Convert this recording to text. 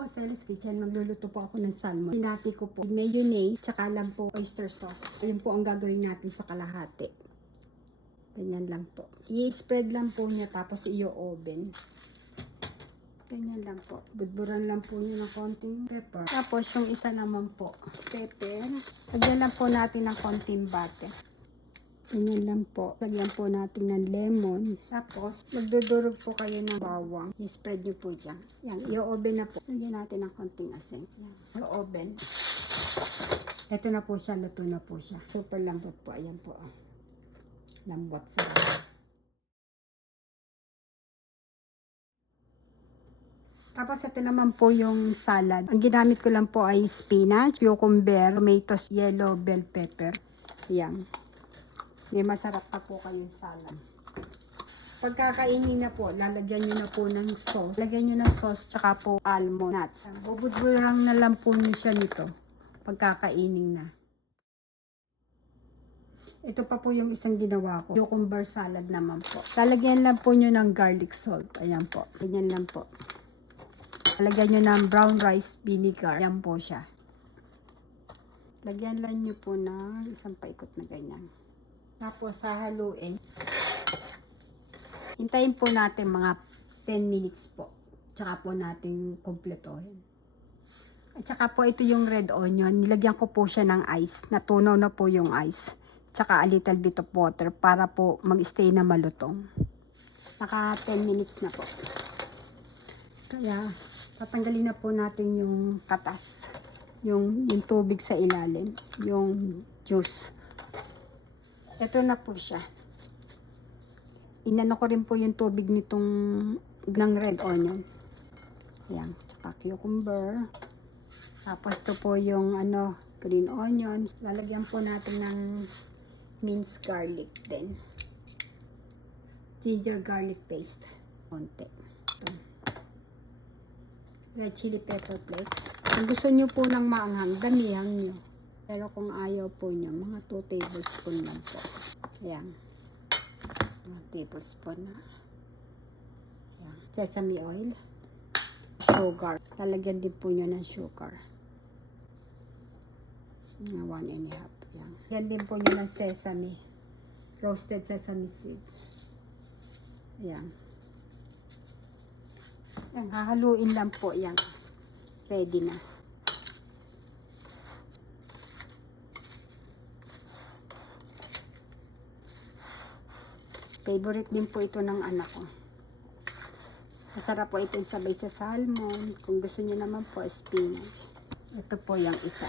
po, Celes Kitchen. Magluluto po ako ng salmon. Hinati ko po mayonnaise, tsaka lang po oyster sauce. Ayun po ang gagawin natin sa kalahati. Ganyan lang po. I-spread lang po niya tapos i-oven. Ganyan lang po. Budburan lang po niya ng konting pepper. Tapos yung isa naman po, pepper. Lagyan lang po natin ng konting butter. Ganyan lang po. Lagyan po natin ng lemon. Tapos, magdudurog po kayo ng bawang. I-spread nyo po dyan. Yan, i-oven na po. Lagyan natin ng konting asin. Yan, i-oven. Ito na po siya, luto na po siya. Super lambot po. Ayan po. Lambot sa Tapos ito naman po yung salad. Ang ginamit ko lang po ay spinach, cucumber, tomatoes, yellow bell pepper. Yan. May masarap pa po kayong salad. Pagkakainin na po, lalagyan nyo na po ng sauce. Lagyan nyo ng sauce tsaka po almond nuts. Bubudbulang na lang po nyo siya nito. Pagkakainin na. Ito pa po yung isang ginawa ko. Cucumber salad naman po. Lalagyan lang po nyo ng garlic salt. Ayan po. Ganyan lang po. Lalagyan nyo ng brown rice vinegar. Ayan po siya. Lagyan lang nyo po ng isang paikot na ganyan. Tapos hahaluin. Hintayin po natin mga 10 minutes po. Tsaka po natin kumpletuhin. At tsaka po ito yung red onion. Nilagyan ko po siya ng ice. Natunaw na po yung ice. Tsaka a little bit of water para po mag-stay na malutong. Naka 10 minutes na po. Kaya tatanggalin na po natin yung katas. Yung tubig sa ilalim. Yung juice. Ito na po siya. Inano ko rin po yung tubig nitong ng red onion. Ayan. Tsaka cucumber. Tapos ito po yung green onion. Lalagyan po natin ng minced garlic din. Ginger garlic paste. Konti. Red chili pepper flakes. Kung gusto nyo po ng maanghang, damihan nyo. Pero kung ayaw po nyo, mga 2 tablespoon lang po. Ayan. 1 tablespoon na. Ayan. Sesame oil. Sugar. Lalagyan din po nyo ng sugar. 1 1/2. Ayan. Yan din po nyo ng sesame. Roasted sesame seeds. Ayan. Ayan. Hahaluin lang po. Ayan. Ready na. Favorite din po ito ng anak ko. Masarap po ito sabay sa salmon. Kung gusto niyo naman po, spinach. Ito po yung isa.